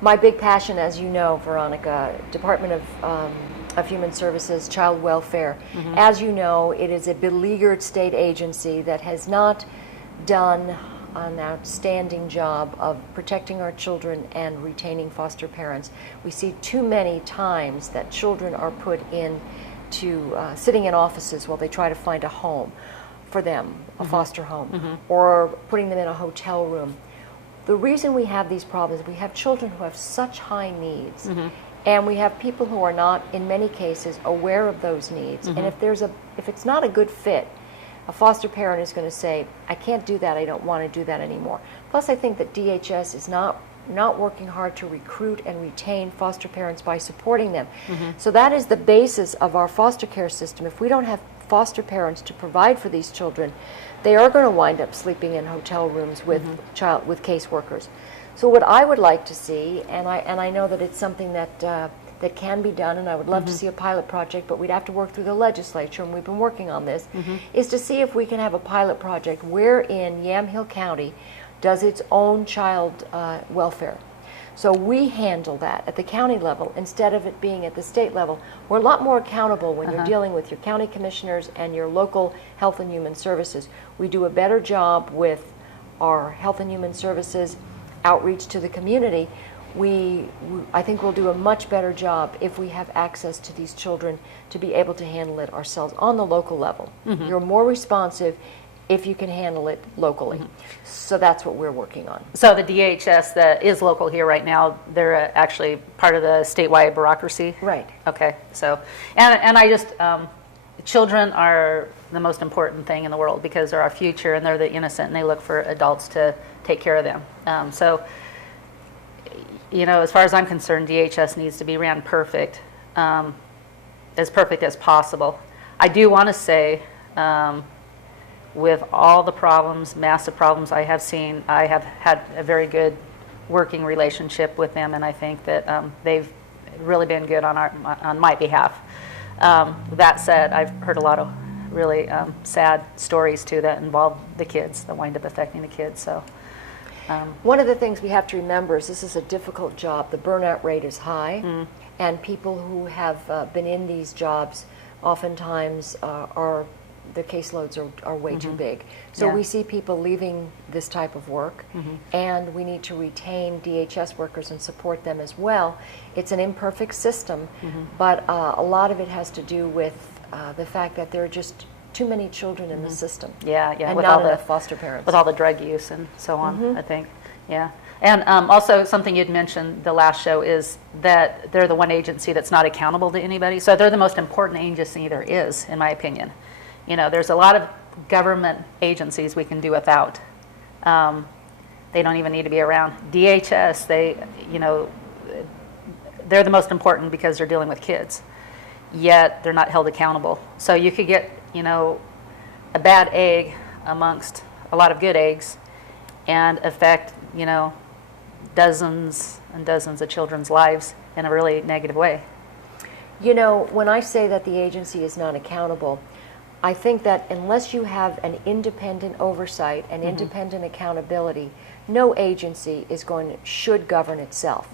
My big passion, as you know, Veronica, Department of Human Services, Child Welfare. As you know, it is a beleaguered state agency that has not done an outstanding job of protecting our children and retaining foster parents. We see too many times that children are put in to sitting in offices while they try to find a home for them, a foster home, or putting them in a hotel room. The reason we have these problems, we have children who have such high needs, and we have people who are not, in many cases, aware of those needs. And if it's not a good fit, a foster parent is going to say, I can't do that, I don't want to do that anymore. Plus, I think that DHS is not working hard to recruit and retain foster parents by supporting them. So that is the basis of our foster care system. If we don't have foster parents to provide for these children, they are going to wind up sleeping in hotel rooms with caseworkers. So what I would like to see, and I know that it's something that that can be done, and I would love to see a pilot project, but we'd have to work through the legislature, and we've been working on this, is to see if we can have a pilot project wherein Yamhill County does its own child welfare. So we handle that at the county level instead of it being at the state level. We're a lot more accountable when you're dealing with your county commissioners and your local health and human services. We do a better job with our health and human services outreach to the community. I think we'll do a much better job if we have access to these children to be able to handle it ourselves on the local level. You're more responsive if you can handle it locally. So that's what we're working on. So the DHS that is local here right now, they're actually part of the statewide bureaucracy? Right. Okay. So, and I just, children are the most important thing in the world because they're our future and they're the innocent and they look for adults to take care of them. So, you know, as far as I'm concerned, DHS needs to be ran perfect as possible. I do want to say, with all the problems, massive problems I have seen, I have had a very good working relationship with them, and I think that they've really been good on my behalf. That said, I've heard a lot of really sad stories too that involve the kids, that wind up affecting the kids. So. One of the things we have to remember is this is a difficult job. The burnout rate is high, and people who have been in these jobs oftentimes their caseloads are way too big. So we see people leaving this type of work, and we need to retain DHS workers and support them as well. It's an imperfect system, but a lot of it has to do with the fact that there are just too many children in the system. And with not all enough the foster parents. with all the drug use and so on, I think. And also something you'd mentioned the last show is that they're the one agency that's not accountable to anybody. So they're the most important agency there is, in my opinion. You know, there's a lot of government agencies we can do without. They don't even need to be around. DHS, they're the most important because they're dealing with kids, yet they're not held accountable. So you could get, a bad egg amongst a lot of good eggs and affect, dozens and dozens of children's lives in a really negative way. When I say that the agency is not accountable, I think that unless you have an independent oversight and independent accountability, no agency should govern itself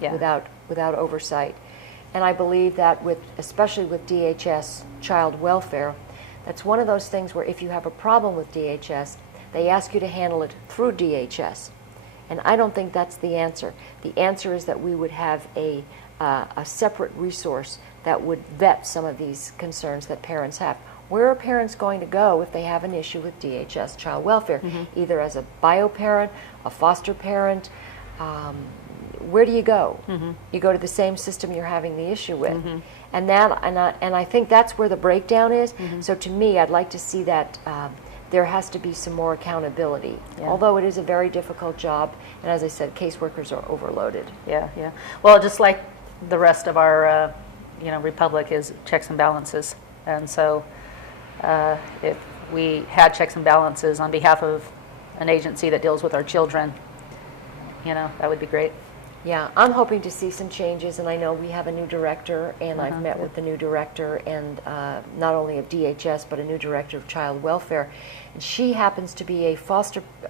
without oversight. And I believe that especially with DHS child welfare, that's one of those things where if you have a problem with DHS, they ask you to handle it through DHS. And I don't think that's the answer. The answer is that we would have a separate resource that would vet some of these concerns that parents have. Where are parents going to go if they have an issue with DHS child welfare? Either as a bio parent, a foster parent, where do you go? You go to the same system you're having the issue with. And I think that's where the breakdown is. So to me, I'd like to see that there has to be some more accountability. Although it is a very difficult job, and as I said, caseworkers are overloaded. Well, just like the rest of our republic is checks and balances. And so if we had checks and balances on behalf of an agency that deals with our children, that would be great. Yeah, I'm hoping to see some changes, and I know we have a new director, and I've met with the new director, and not only of DHS, but a new director of child welfare. And she happens to be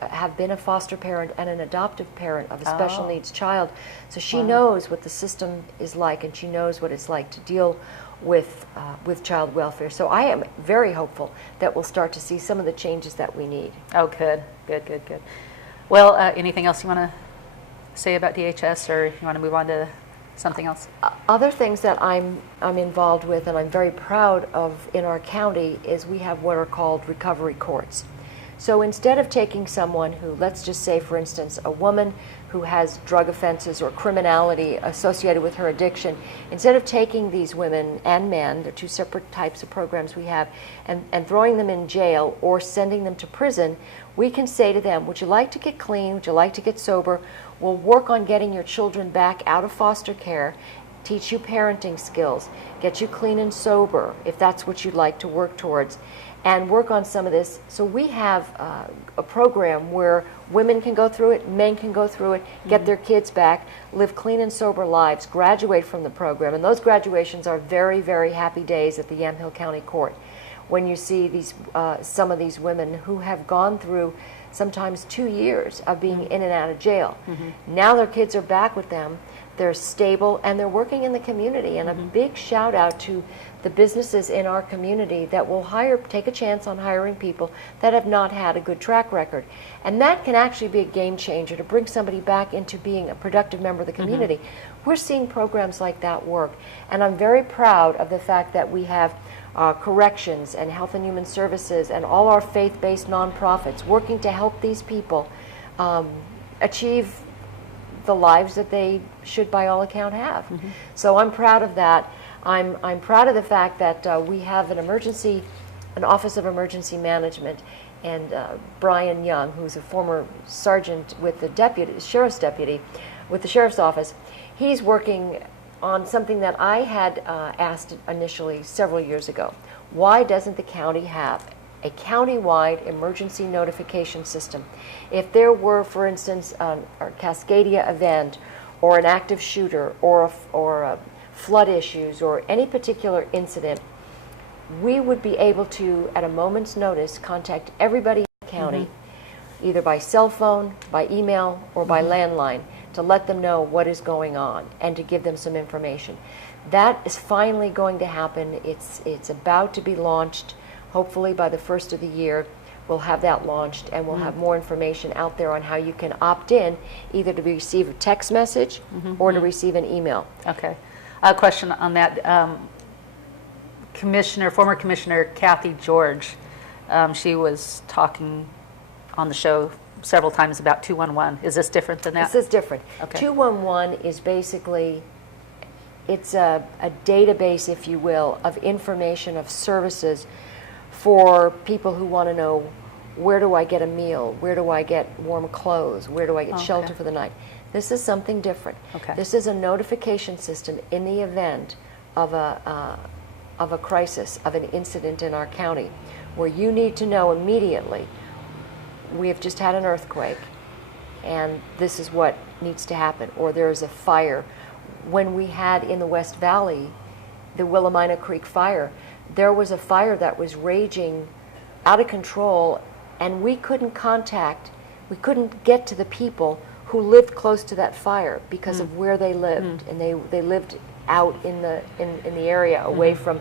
have been a foster parent and an adoptive parent of a special needs child. So she knows what the system is like, and she knows what it's like to deal with child welfare. So I am very hopeful that we'll start to see some of the changes that we need. Oh, good. Well, anything else you want to say about DHS, or you want to move on to something else? Other things that I'm involved with and I'm very proud of in our county is we have what are called recovery courts. So instead of taking someone who, let's just say for instance, a woman who has drug offenses or criminality associated with her addiction, instead of taking these women and men, they're two separate types of programs we have, and throwing them in jail or sending them to prison, we can say to them, would you like to get clean? Would you like to get sober? We'll work on getting your children back out of foster care, teach you parenting skills, get you clean and sober, if that's what you'd like to work towards, and work on some of this. So we have a program where women can go through it, men can go through it, get their kids back, live clean and sober lives, graduate from the program. And those graduations are very, very happy days at the Yamhill County Court when you see these some of these women who have gone through sometimes 2 years of being in and out of jail. Now their kids are back with them, they're stable, and they're working in the community. And a big shout out to the businesses in our community that will take a chance on hiring people that have not had a good track record. And that can actually be a game changer to bring somebody back into being a productive member of the community. We're seeing programs like that work, and I'm very proud of the fact that we have corrections and health and human services and all our faith-based nonprofits working to help these people achieve the lives that they should by all account have. So I'm proud of that. I'm proud of the fact that we have an Office of Emergency Management, and Brian Young, who's a former sergeant with the sheriff's deputy with the sheriff's office, he's working on something that I had asked initially several years ago. Why doesn't the county have a county-wide emergency notification system? If there were, for instance, a Cascadia event or an active shooter or flood issues or any particular incident, we would be able to, at a moment's notice, contact everybody in the county, either by cell phone, by email, or by landline, to let them know what is going on and to give them some information. That is finally going to happen. It's about to be launched. Hopefully by the first of the year, we'll have that launched, and we'll have more information out there on how you can opt in, either to receive a text message or to receive an email. Okay. A question on that. Former Commissioner Kathy George, she was talking on the show several times about 211. Is this different than that? This is different. Okay. 211 is basically, it's a database, if you will, of information, of services for people who want to know, where do I get a meal? Where do I get warm clothes? Where do I get shelter for the night? This is something different. Okay. This is a notification system in the event of a crisis, of an incident in our county, where you need to know immediately, we have just had an earthquake, and this is what needs to happen, or there is a fire. When we had in the West Valley the Willamina Creek fire, there was a fire that was raging out of control, and we couldn't get to the people who lived close to that fire because of where they lived, and they lived out in the area away from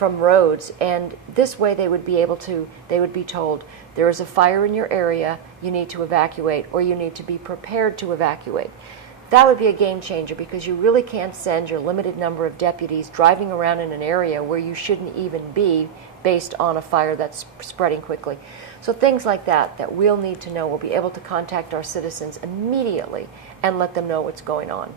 roads. And this way they would be told, there is a fire in your area, you need to evacuate, or you need to be prepared to evacuate. That would be a game changer, because you really can't send your limited number of deputies driving around in an area where you shouldn't even be, based on a fire that's spreading quickly. So things like that we'll need to know. We'll be able to contact our citizens immediately and let them know what's going on.